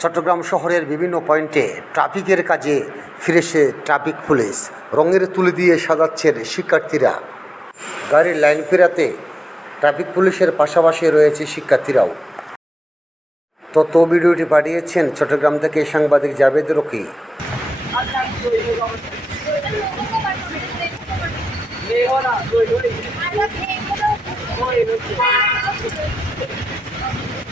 চট্টগ্রাম শহরের বিভিন্ন পয়েন্টে ট্রাফিকের কাজে ফিরেছে ট্রাফিক পুলিশ রঙের তুলি দিয়ে সাজাচ্ছেন শিক্ষার্থীরা গাড়ির লাইন ফেরাতে ট্রাফিক পুলিশের পাশাপাশি রয়েছে শিক্ষার্থীরাও তত ভিডিওটি পাঠিয়েছেন চট্টগ্রাম থেকে সাংবাদিক জাভেদ রকি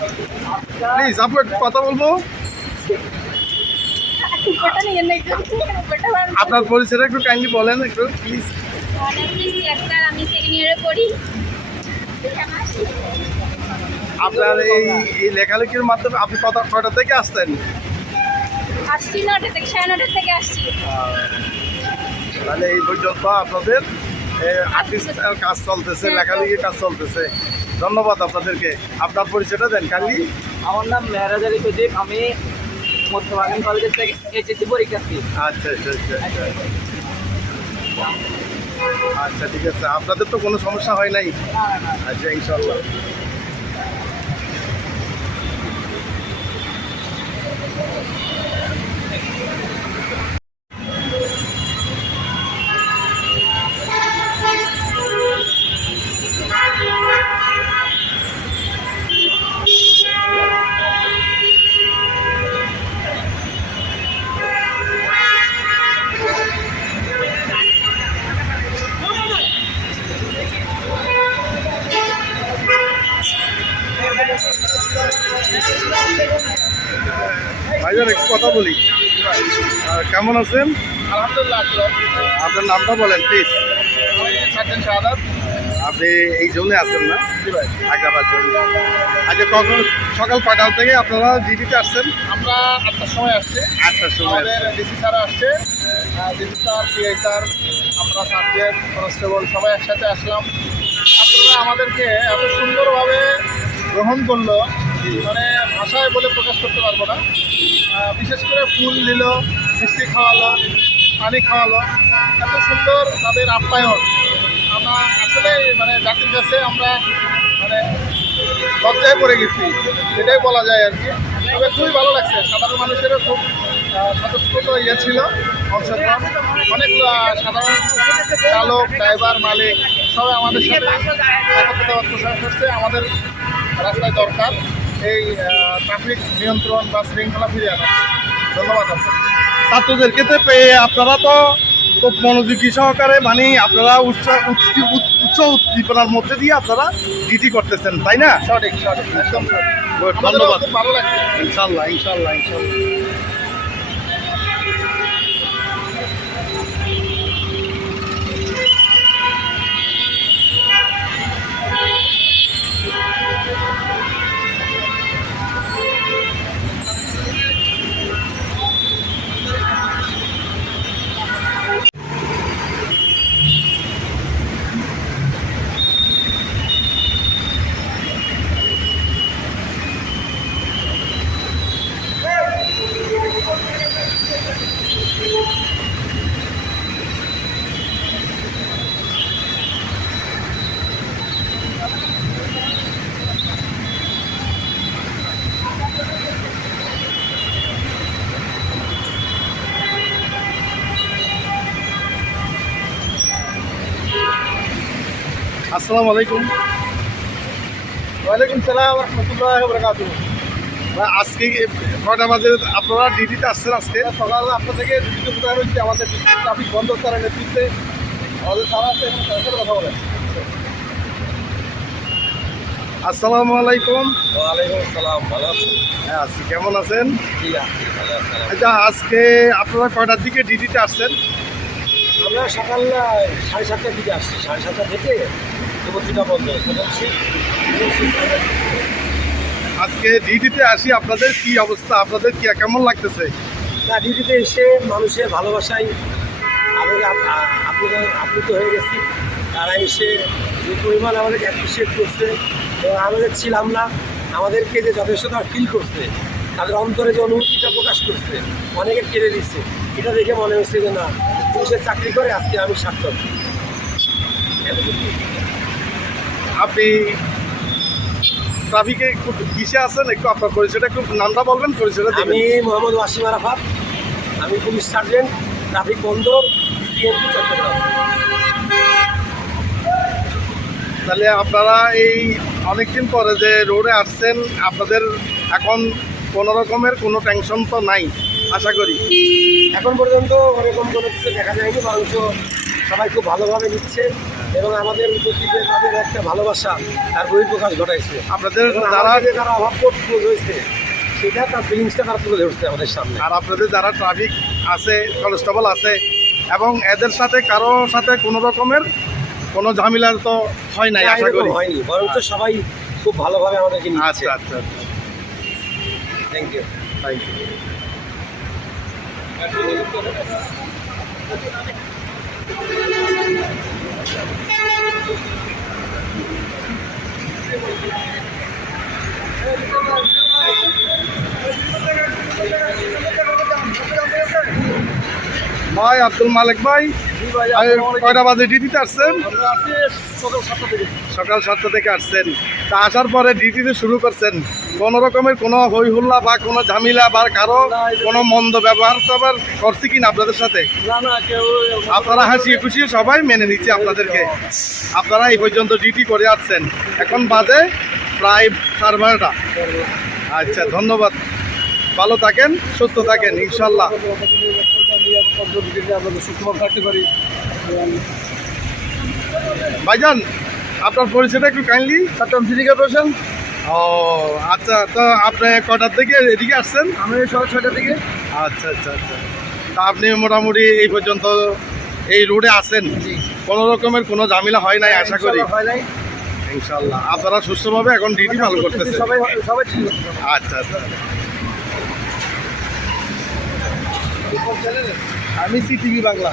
প্লিজ আপু একটু কথা বলব? আপনার পরিচয়টা একটু কাইন্ডলি বলেন একটু প্লিজ আমি সেকেন্ড ইয়ারে পড়ি আপনার এই এই লেখালেখির মাধ্যমে আপনি কত কয়টা থেকে আসতেন আসছি নটা থেকে সাড়ে নটার থেকে আসছি তাহলে এই পর্যন্ত আপনাদের আর্টিস্ট কাজ চলতেছে লেখালেখির কাজ চলতেছে। ধন্যবাদ আপনাদেরকে। আপনার পরিচয়টা দেন কাইন্ডলি আমার নাম মেহরাজ আলী প্রদীপ। আমি মধ্যবাগান কলেজের থেকে এইচএসসি পরীক্ষার্থী আচ্ছা আচ্ছা আচ্ছা আচ্ছা। আচ্ছা ঠিক আছে। আপনাদের তো কোনো সমস্যা হয় নাই? আচ্ছা ইনশাল্লাহ ভাইজান একটু কথা বলি আহ, কেমন আছেন? আলহামদুলিল্লাহ আপনার নামটা বলেন প্লিজ আপনি এই জোনে আছেন না? আগ্রাবাদ জোন। আচ্ছা কখন? সকাল কয়টা থেকে আপনারা ডিউটিতে আসছেন? আমরা আটটার সময় আসছি। আটটার সময়। ডিসি স্যার আসছে। ডিসি স্যার পিআই স্যার আমরা সার্জেন্ট কনস্টেবল সবাই একসাথে আসলাম। আপনারা আমাদেরকে এত সুন্দরভাবে গ্রহণ করল মানে ভাষায় বলে প্রকাশ করতে পারব না। বিশেষ করে ফুল দিল মিষ্টি খাওয়ালো, পানি খাওয়ালো। এত সুন্দর তাদের আপ্যায়ন। আমরা আসলে মানে জাতির কাছে আমরা মানে লজ্জায় পড়ে গেছি। এটাই বলা যায় আর কি। তবে খুবই ভালো লাগছে। সাধারণ মানুষেরও খুব স্বতঃস্ফূর্ত ইয়ে ছিল অংশগ্রহণ। অনেক সাধারণ চালক, ড্রাইভার, মালিক সবাই আমাদের সাথে একত্রিত করছে। আমাদের রাস্তায় দরকার এই ট্রাফিক নিয়ন্ত্রণ বা শৃঙ্খলা ফিরিয়ে আনা ধন্যবাদ আপনাকে। ছাত্রদেরকে ক্ষেত্রে পেয়ে আপনারা তো খুব মনোযোগী সহকারে মানে আপনারা উচ্চ উচ্চ উদ্দীপনার মধ্যে দিয়ে আপনারা ডিটি করতেছেন তাই না? সঠিক সঠিক। একদম ধন্যবাদ। ভালো লাগছে। ইনশাল্লাহ ইনশাল্লাহ ইনশাল্লাহ। আসসালামু আলাইকুম। ওয়ালাইকুম সালাম রহমতুল্লাহ বরকাতু আজকে কয়টা বাজে? আপনারা ডিউটিতে আসছেন আজকে? সকাল আপনার থেকে ডিউটিতে কোথায় রয়েছে আমাদের ট্রাফিক বন্ধ স্যারের নেতৃত্বে আমাদের সারা এখানে সাথে কথা বলেন। আসসালামু আলাইকুম। ওয়ালাইকুম আসসালাম ভালো আছেন? হ্যাঁ আছি কেমন আছেন? আচ্ছা আজকে আপনারা কয়টার দিকে ডিউটিতে আসছেন? আমরা সকাল সাড়ে সাতটার দিকে আসছি। সাড়ে সাতটা থেকে আজকে ডিউটিতে আসি আপনাদের কি অবস্থা? আপনাদের কি কেমন লাগতেছে? না ডিউটিতে এসে মানুষের ভালোবাসায় আমাদের আপ্লুত আপ্লুত হয়ে গেছি। তারা এসে যে পরিমাণ আমাদেরকে অ্যাপ্রিসিয়েট করছে এবং আমাদের ছিলাম না আমাদেরকে যে যথেষ্টতা ফিল করছে তাদের অন্তরে যে অনুভূতিটা প্রকাশ করছে অনেকে কেড়ে দিচ্ছে এটা দেখে মনে হচ্ছে যে না পুলিশের চাকরি করে আজকে আমি সার্থক। আপনি ট্রাফিকে খুব কিসে আছেন একটু আপনার পরিচয়টা একটু নামটা বলবেন পরিচয়টা আমি মোহাম্মদ ওয়াসিম আরাফাত আমি police sergeant traffic Bandar CMP Chittagong. তাহলে আপনারা এই অনেকদিন পরে যে রোডে আসছেন আপনাদের এখন কোনো রকমের কোনো টেনশন তো নাই আশা করি। এখন পর্যন্ত ওরকম কোনো কিছু দেখা যায়নি বরঞ্চ সবাই খুব ভালোভাবে নিচ্ছে। এবং আমাদের প্রতি যে তাদের একটা ভালোবাসা তার বহিঃপ্রকাশ ঘটাইছে। আপনাদের যারা যে তারা অভাব হয়েছে সেটা তার ফিলিংসটা তারা তুলে ধরছে আমাদের সামনে। আর আপনাদের যারা ট্রাফিক আছে কনস্টেবল আছে এবং এদের সাথে কারও সাথে কোনো রকমের কোনো ঝামেলার তো হয় নাই আশা করি। হয়নি বরঞ্চ সবাই খুব ভালোভাবে আমাদেরকে নিচ্ছে। আচ্ছা আচ্ছা থ্যাংক ইউ থ্যাংক ইউ ভাই আব্দুল মালিক ভাই কয়টা বাজে? ডিউটিতে আসছেন? সকাল সাতটা থেকে। আসছেন। তা আসার পরে ডিউটিতে শুরু করছেন? কোনো রকমের কোনো হই হুল্লা বা কোনো ঝামেলা বা কারও কোনো মন্দ ব্যবহার তো আবার করছে কিনা আপনাদের সাথে? আপনারা হাসি খুশি সবাই মেনে নিচ্ছে আপনাদেরকে। আপনারা এই পর্যন্ত ডিউটি করে আসছেন। এখন বাজে প্রায় সাড়ে বারোটা। আচ্ছা ধন্যবাদ। ভালো থাকেন সুস্থ থাকেন ইনশাল্লাহ। ভাইজান আপনার পরিচয়টা একটু কাইন্ডলি। Chittagong city corporation. ও আচ্ছা তো আপনি কটার থেকে এদিকে আসছেন? আমি সকাল ছয়টা থেকে আচ্ছা আচ্ছা আচ্ছা। তা আপনি মোটামুটি এই পর্যন্ত এই রোডে আছেন। কোনো রকমের কোনো ঝামেলা হয় নাই আশা করি। হয় নাই। ইনশাল্লাহ। আপনারা সুস্থভাবে এখন ডিউটি ভালো করতেছেন। সবাই সবাই। আচ্ছা আচ্ছা। আমি সিটিভি বাংলা।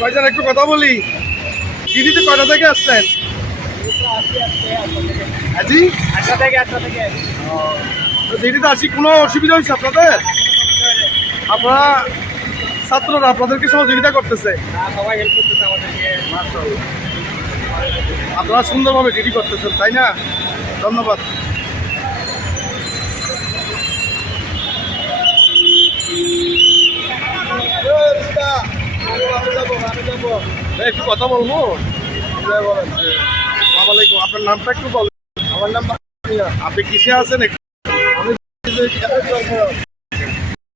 ভাইজান একটু কথা বলি। ডিউটিতে কয়টা থেকে আসছেন? আজি? থেকে তো আসি কোনো অসুবিধা হয়েছে আপনাদের? আপনারা ছাত্ররা আপনাদেরকে সহযোগিতা করতেছে। আপনারা সুন্দরভাবে ডিউটি করতেছেন তাই না? ধন্যবাদ। ভাই, একটু কথা বলব আপনার নামটা একটু বলুন আমার নাম আপনি কিসে আছেন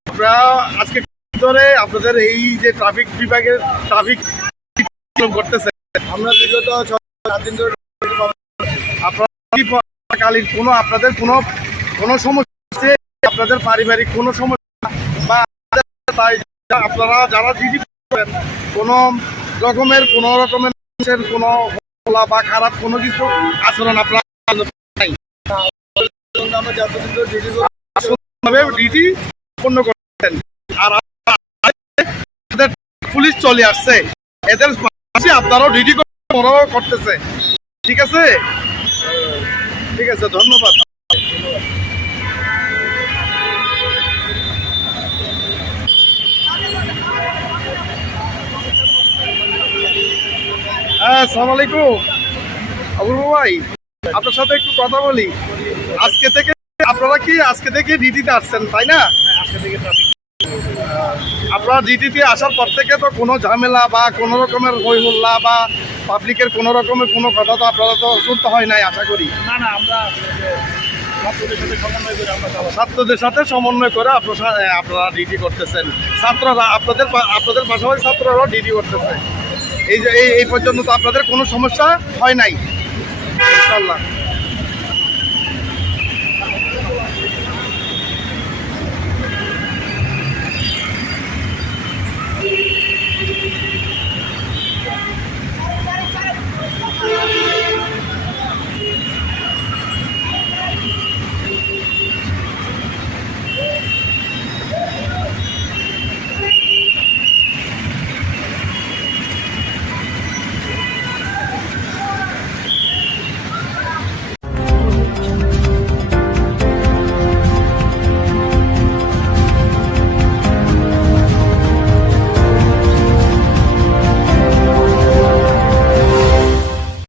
আমরা আজকে ধরে আপনাদের এই যে ট্রাফিক বিভাগের ট্রাফিক করতেছে আমরা বিগত আপনারা কালীন কোনো আপনাদের কোনো কোনো সমস্যা আপনাদের পারিবারিক কোনো সমস্যা বা আপনারা যারা করেন কোনো রকমের কোনো রকমের কোনো বা খারাপ কোনো কিছু আচরণ আপনার আর পুলিশ চলে আসছে। এদের আপনারাও ডিউটি করতেছে। ঠিক আছে? ঠিক আছে, ধন্যবাদ। হ্যাঁ সালাম আলাইকুম ভাই আপনার সাথে একটু কথা বলি। আজকে থেকে আপনারা কি আজকে থেকে ডিটিতে আসছেন তাই না? আপনারা ডিটিতে আসার পর থেকে তো কোনো ঝামেলা বা কোনো রকমের হই হল্লা বা পাবলিকের কোনো রকমের কোনো কথা তো আপনারা তো শুনতে হয় নাই আশা করি। না না আমরা ছাত্রদের সাথে সমন্বয় করে আমরা চালাচ্ছি। ছাত্রদের সাথে সমন্বয় করে আপনারা আপনারা ডিটি করতেছেন। ছাত্ররা আপনাদের আপনাদের পাশাপাশি ছাত্ররাও ডিটি করতেছে। এই যে এই পর্যন্ত তো আপনাদের কোনো সমস্যা হয় নাই। ইনশাল্লাহ